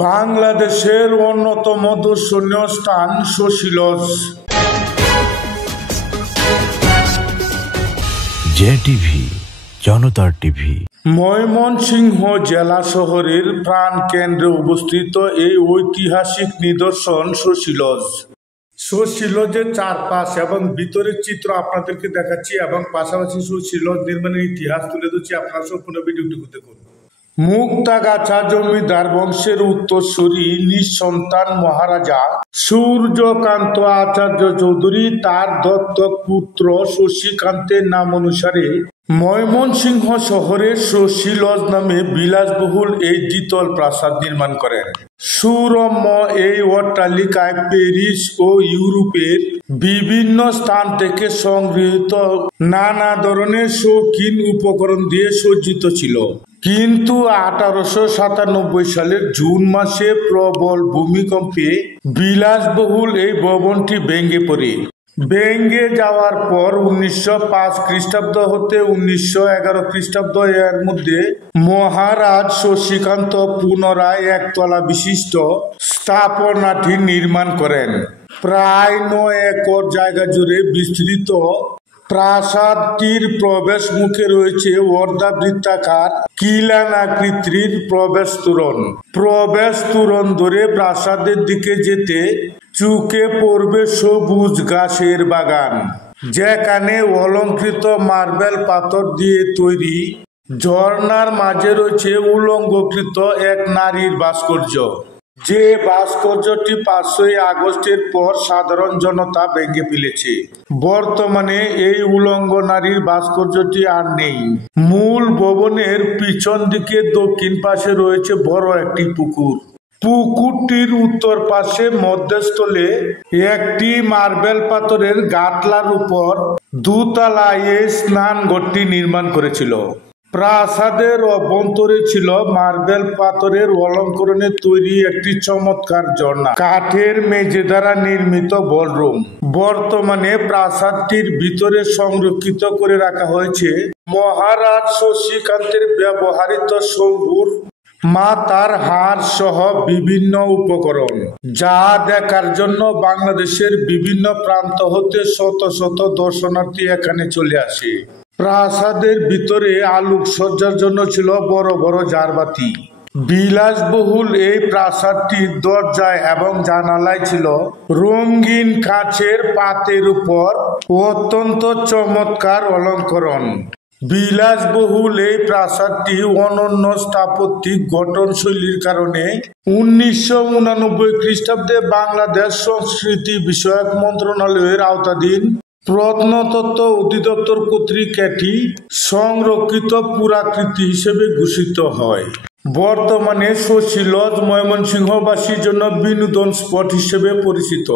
বাংলাদেশের অন্যতম দর্শনীয় স্থান শশীলজ। জেটিভি, জনতার টিভি। ময়মনসিংহ জেলা শহরের প্রাণকেন্দ্রে অবস্থিত এই ঐতিহাসিক নিদর্শন শশীলজ। শশীলজের চারপাশ এবং ভিতরের চিত্র আপনাদেরকে দেখাচ্ছি এবং পাশাপাশি শশীলজ নির্মাণের ইতিহাস তুলে ধরছি। আপনারা সম্পূর্ণ ভিডিওটি দেখুন। মুক্তাগাছা জমিদার বংশের উত্তরসূরি নিঃসন্তান মহারাজা সূর্যকান্ত আচার্য চৌধুরী তার দত্তক পুত্র শশীকান্তের নাম অনুসারে ময়মনসিংহ শহরের শশীলজ নামে বিলাসবহুল এই দ্বিতল প্রাসাদ নির্মাণ করেন। সুরম্য এই অট্টালিকায় প্যারিস ও ইউরোপের বিভিন্ন স্থান থেকে সংগৃহীত নানা ধরনের শৌখিন উপকরণ দিয়ে সজ্জিত ছিল। কিন্তু 1897 সালের জুন মাসে প্রবল ভূমিকম্পে বিলাসবহুল এই ভবনটি ভেঙে পড়ে। ভেঙে যাওয়ার পর 1905 খ্রিস্টাব্দ হতে 1911 খ্রিস্টাব্দ এর মধ্যে মহারাজ শশীকান্ত পুনরায় একতলা বিশিষ্ট স্থাপনাটি নির্মাণ করেন। প্রায় 9 একর জায়গা জুড়ে বিস্তৃত প্রাসাদটির প্রবেশ মুখে রয়েছে অর্ধাবৃত্তাকার খিলানাকৃতির প্রবেশ তোরণ। প্রবেশ তোরণ ধরে প্রাসাদের দিকে যেতে চোখে পড়বে সবুজ ঘাসের বাগান, যেখানে অলঙ্কৃত মার্বেল পাথর দিয়ে তৈরি ঝর্ণার মাঝে রয়েছে উলঙ্গকৃত এক নারীর ভাস্কর্য, যে ভাস্কর্যটি 5ই আগস্টের পর সাধারণ জনতা ভেঙে ফেলেছে। বর্তমানে এই উলঙ্গ নারীর ভাস্কর্যটি আর নেই। মূল ভবনের পিছন দিকে দক্ষিণ পাশে রয়েছে বড় একটি পুকুর। পুকুরটির উত্তর পাশে মধ্যস্থলে একটি মার্বেল পাথরের গাটলার উপর দোতলায় এই স্নানঘরটি নির্মাণ করেছিল। প্রাসাদের অভ্যন্তরে ছিল মার্বেল পাথরের অলঙ্করণে তৈরি একটি চমৎকার ঝর্ণা, কাঠের মেঝে দ্বারা নির্মিত বলরুম। বর্তমানে প্রাসাদটির ভিতরে সংরক্ষিত করে রাখা হয়েছে মহারাজ শশীকান্তের ব্যবহৃত শম্ভুর মাথার হার সহ বিভিন্ন উপকরণ, যা দেখার জন্য বাংলাদেশের বিভিন্ন প্রান্ত হতে শত শত দর্শনার্থী এখানে চলে আসে। প্রাসাদের ভিতরে আলোকসজ্জার জন্য ছিল বড় বড় ঝাড়বাতি। বিলাসবহুল এই প্রাসাদটির দরজায় এবং জানালায় ছিল রঙিন কাচের পাতের উপর অত্যন্ত চমৎকার অলঙ্করণ। বিলাসবহুল এই প্রাসাদটি অনন্য স্থাপত্যিক গঠনশৈলীর কারণে 1989 খ্রিস্টাব্দে বাংলাদেশ সংস্কৃতি বিষয়ক মন্ত্রণালয়ের আওতাধীন প্রত্নতত্ত্ব অধিদপ্তর কর্তৃক এটি সংরক্ষিত পুরাকীর্তি হিসেবে ঘোষিত হয়। বর্তমানে শশীলজ ময়মনসিংহবাসীর জন্য বিনোদন স্পট হিসেবে পরিচিত।